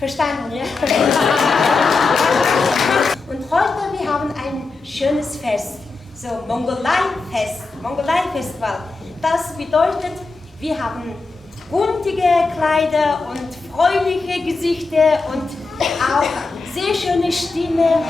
Verstanden, ja? Und heute wir haben ein schönes Fest, so Mongolei-Fest, Mongolei-Festival. Das bedeutet, wir haben buntige Kleider und freundliche Gesichter und auch sehr schöne Stimme.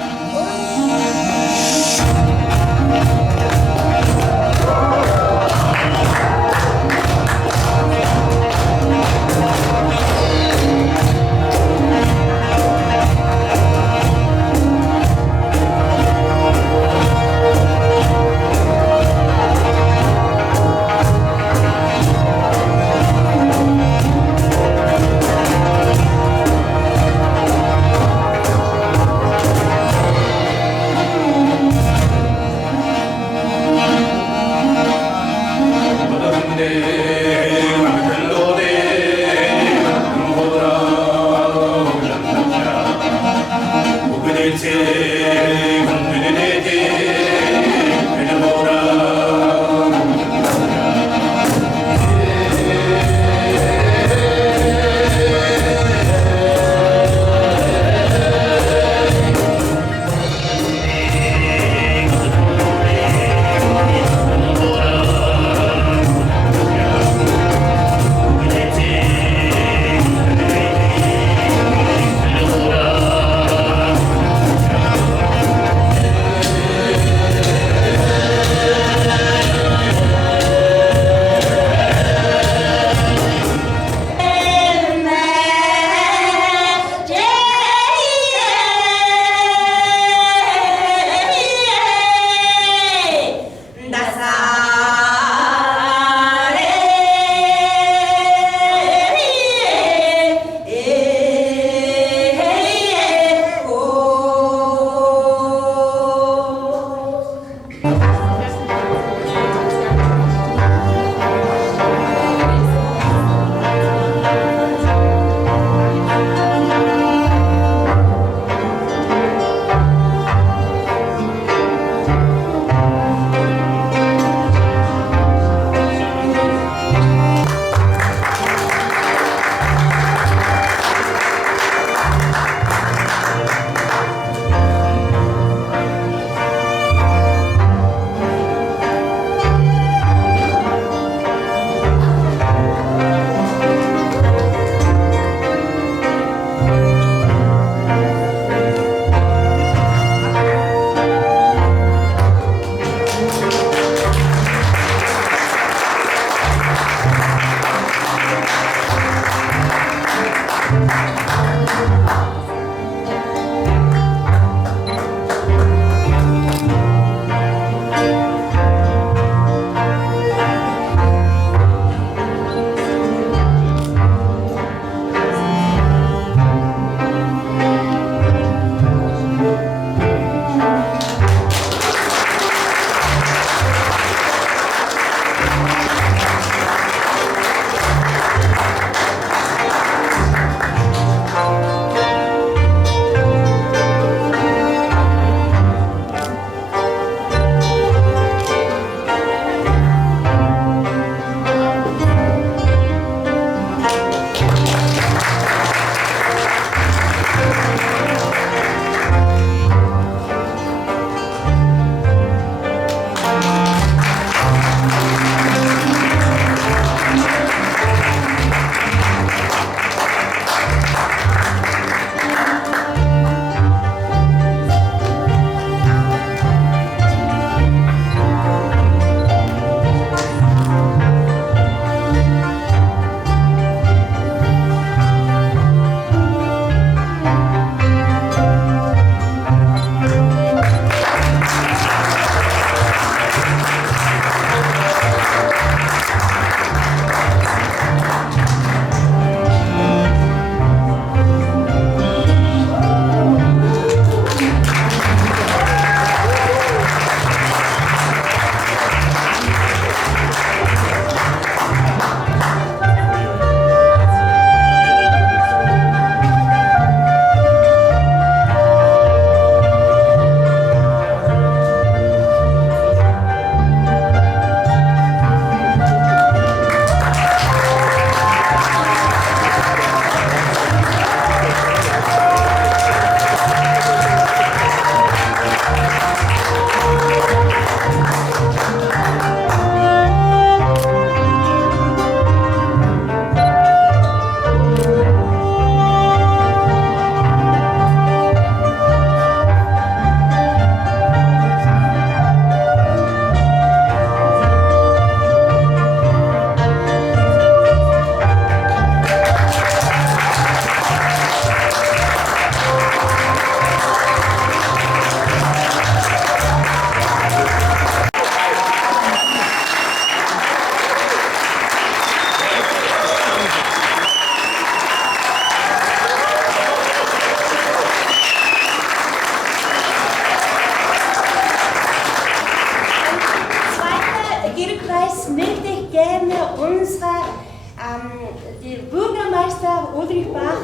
der Bürgermeister Ulrich Bach.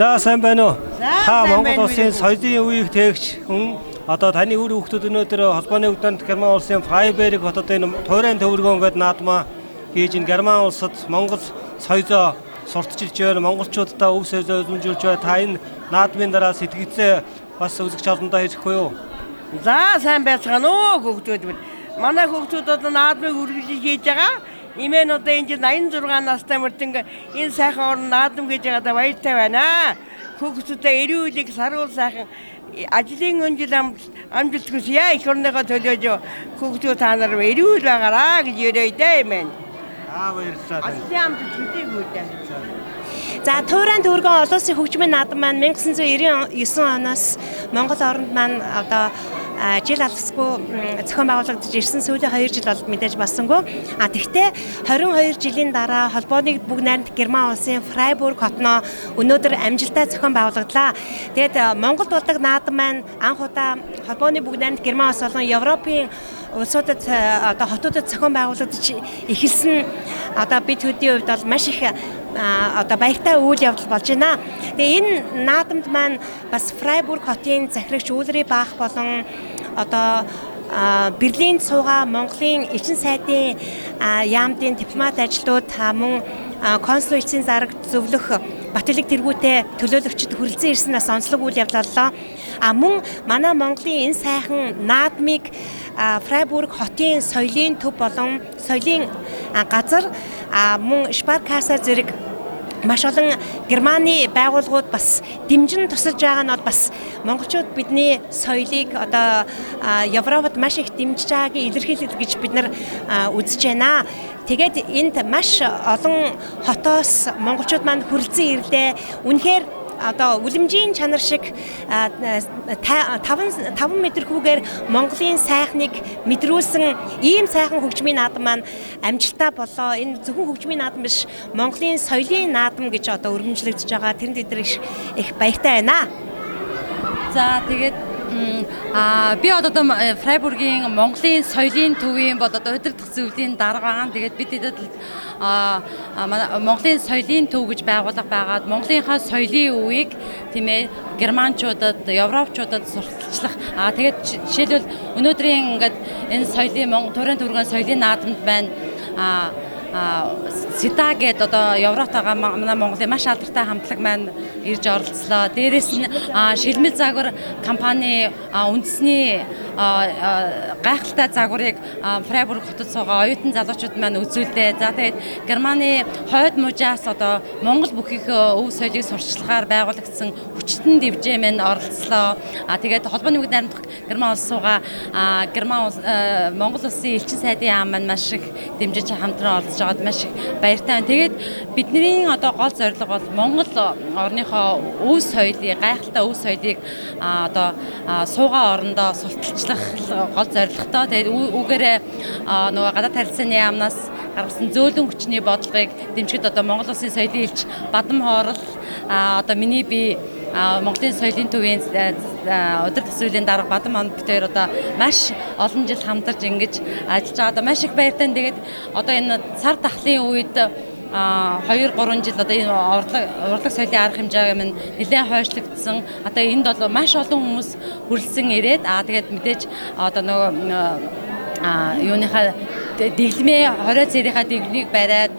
За сайн байна уу? Та Монгол улсын соёлын үеийг тээгч хүн одоо таны үр хүүхдүүд өнөөдөр холбооны өвдөнд Герман улсын Фрайберг хотод энэ туйрын төвөргөө ингээд наадмаа хийж энэ Герман улсад Монгол соёлоо сурталчилж байна. Монголчуудаа өв соёлоо эзэмжүүлж байна. Та энэ наадмын дараа сэтгэгцээ бас үзэгч олондоо хийхгүй юу? За сайн байцгаана уу хүүхдүүд минь. Манай хүүхдүүд одоо наадмыг үргэлжлүүлж хийж байгаа. Имэн одоо энэ 86 настай мөртөн энэ сайхан орн наадам гэж байгаадаа баяртай байна. Хүүхдүүдээ эрүүл үйлийг саруул сайхан ажлын өнжил амжилт хүсье. Их орныхоо төлөөж хүүхдүүд та нар эрүүл байгаараа гэж өрөөй дээ имэн. Баярлалаа. Ажлын амжилт хүсье гүйлээ. За туйрын төвөргөн олон улсын хөгжмийн наадам маань 1999 оноос Монгол оронд маань одоо жил алсгүй зохион байгуулагдаж ирсэн. Сүүлийн 2 жил бол мэдээж болсонгүй. Тэгвэл 22 жилийн дараа холбооны бүгд найрамд Герман улсын Фрайбург хотноо өнөөдөр амжилттай зохион байгуулагдлаа. Тэгээд Монголд болдог наадам маань анх удаа холбооны бүгд найрамд Герман улс болон Европын улсуудад одоо хотуудад зохион байгуулагдаж эхэлсэн. Одоо бид төдийн хувьд бол маш их одоо баяртай үйл явдал болж байна. Тэгээ энэ наадамд маань бас Фрайбург хотын захирагч Ulrich Bach болон одоо Берлинд суугаа Монголын элчин сайдын яамдын дипломат ажилтнууд мөн консул элчийн зараг зөвлөх Батөлөг тэргүүтэй төлөөлөгчд хүрэлцэн ирсэн бас онцлог үйл явдал боллоо. Мөн манай Монголын энэ сайхан наадмыг Фрайбург хотын соёлын төв болон соёлын газар мөн Спаркаса зэрэг маш олон Германы байгууллагууд бас дэмжин тусалж байгаа нь бас монголчууд бидний соёлыг одоо Европод маш их дэмжиж байгааг илэрхийлэх гэж бид нар үзэж байна. Тэгээд энд маш олон хотоос монголчууд маань хүрэлцэн ирлээ. Үнэхээр одоо үлэмжийн чанар шиг 5 метр хүүгээр Монголын сайхныг мэдрүүлсэн ийм сайхан хөгжмийн наадам маань амжилттай болоо. Энэ зөвхөн хөгжмийн наадам биш, Монголын соёлын наадам гэж одоо өргөмжлөгдөж байгаа. Тэрэнд бид их баяртай байна. За тэгээд би одоо Фрайбургийн Монголын соёлын төвийн бол одоо удирдах зөвлөлийн дарга байгаа. Тэгээд бид эдэд Монголын соёлын төв гэж байгуулга байгаад Монголынхаа соёлын үеийг тийм ээ германчуудад, европчуудад сурталчлах. Тэгээд жишээлбэл өнөөдрийн ингээд энэ соёлын Туурайн төвөргөн соёлын наадамд байна. Сита гэдэг одоо Европтойгоо манай Монголын маш алдартай хамтлаг маань ирж оролцлоо. Дээрээс нь шилмэл загвар компани үндэсний гайхалтай загварыг Фрайбург хотод суугаа оюутан залуучууд маань үзүүллээ. За тэгээд Германы хойд мужаас одоо Монгол бүхийхээ өв соёлыг сурчлахаар байгуулагдсан хүчтэн дивжээ маань оролцлоо. Тэгээд холбооны бүгд найрамдах Герман улс суугаа Монгол улсын элчин сайдын яам маань маш их дэмжиж хамтран оролцож байгаад маш их баяртай байна. Тэгээд бидний одоо гол зорилго бол Монгол орныхоо өв соёлыг, гайхалтай өв соёлыг одоо суугаа орондоо султалчлах гол зорилготой. Тэгээд үүгээрээ нөгөө гадаад харилцааны яамнаас гаргасан зөөлөн хүчний бодлогыг дэмжихэд одоо Монгол улсын соёлын элч Бадам Хоорол одоо миний би Монголын соёлын төвийн удирдах зөвлөлийн дарга Бадам Хоорол бид хоёр одоо маш олон жил хамтарч ингэж ажиллаж байгаа. Маш их баяртай. Тэгээд одоо энэ сар дахлын үед 2-3 жил одоо энэ урлаг соёлын арга хэмжээ минь нэлээд хойшлогдсон. Одоо энд бол маш олон хүмүүс хүрэлцэн ирээд тэгээд мэдээж одоо нөгөө юуныхаа дэглэмээ 20 цэрийнхаа дэглэмийг бариад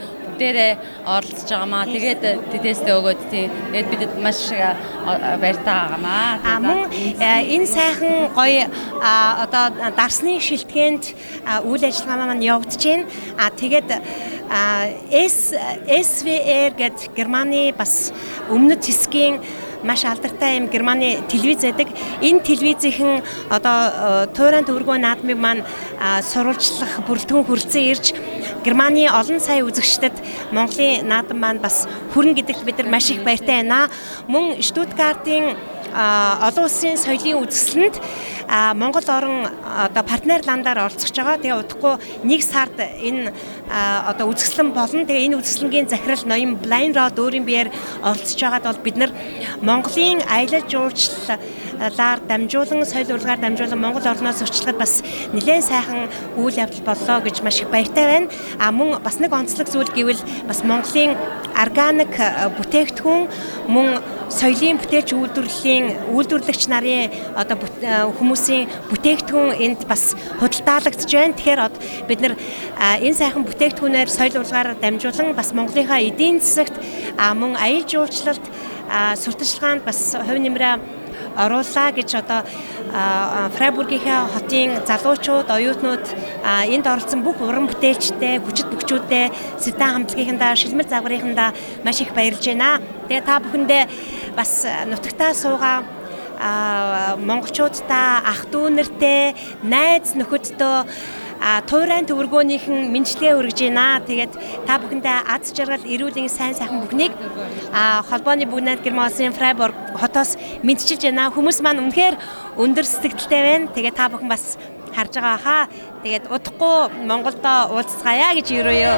бүгдээрээ оролцож байгаамаа. Тэгээд тэтэстэй өгөөд тэгээд бидэд маш баяртай байгаамаа. Мөн энэ сайхан гоё одоо дарсны шилтгэнд үйл ажиллагаа маань явагдаж байна. Тэгээд SWR гэдэг Германы бас өмнөд хэсгийн маш алдартай юм Германы телевиз байдаг. Энэ телевизийн одоо Туурайн төвөргөө наадмыг маань сурвалжлах бүрэлдэхүүн хүрэлцэн ирж Германы олон сая үзэгчдэд Монголын наадам маань бас хүрнэ гэдэгт бид нар маш их баяртай байна. Мөн Штутгартын олон улсын соёлын үзэсгэлэнд Монгол орн одоо партнер ландаар оролцож байгаа. Тэгээ удахгүй 1 сард энэ одоо үзэсгэлэн болно. Тэгээ энэ үзэсгэлэнгийн захирал ноён Blind Road өөрийн биеэр оролцож байгаад бол бид нар Монголын аялал жуулчлалаар дамжуулан соёл урлагаар дамжуулан Монгол орноос зөрчлөхөд бас нэлээд сайхан үйл явдал боллоо гэж маш их баяртай байна. Мөн бас нэг онцлог зүйл гэвэл бас Монголын органик бүтээгдэхүүн мөн соёлын бүтээч үйлдвэрлэгч нарын одоо хүмүүсийн бүтээгдэхүүн энд бас худалдаалагдж байна. Тэгэхээр бид нар энэ сайхан бүтээгдэхүүнээр соёл урлагаар дамжуулан бас Монголынхаа эдийн засагт мөн аялал жуулчлалд сурталчилгаанд бас хувь нэмрээ оруулаа гэж одоо Фрайбургийнхаа хотын залуучууд, оюутнууд энд оролцсон бүх уран бүтээлчтэй, хүчит бүгчүүдтэй, Ситан хамтлагийнхандаа, шилмэл загварынхандаа маш их баярлж байна. Тэгээ та бүхэндээ бас нутагтаа суугаа монголчуудаа, ах дүү нартэй, найз нөхөддөө Туурайн төвөргөөнийхэн мэдлэгээ хүргэж байна. Тэгээд та бүхэндээ аз жаргал, эрүүл энгийн сайн сайхан бүхнийг холбооны бүгд найрамдах Герман улсын Фрайбург хотоос мэдчилж байна. Хүмүүс маань үнэхээр өндөр сэтгэлтэй байна. Тэгээд та бүхэн бас харж байгаа хаа. Тэгээд удахгүй Монголдо уулзцаая гэж өрөөё.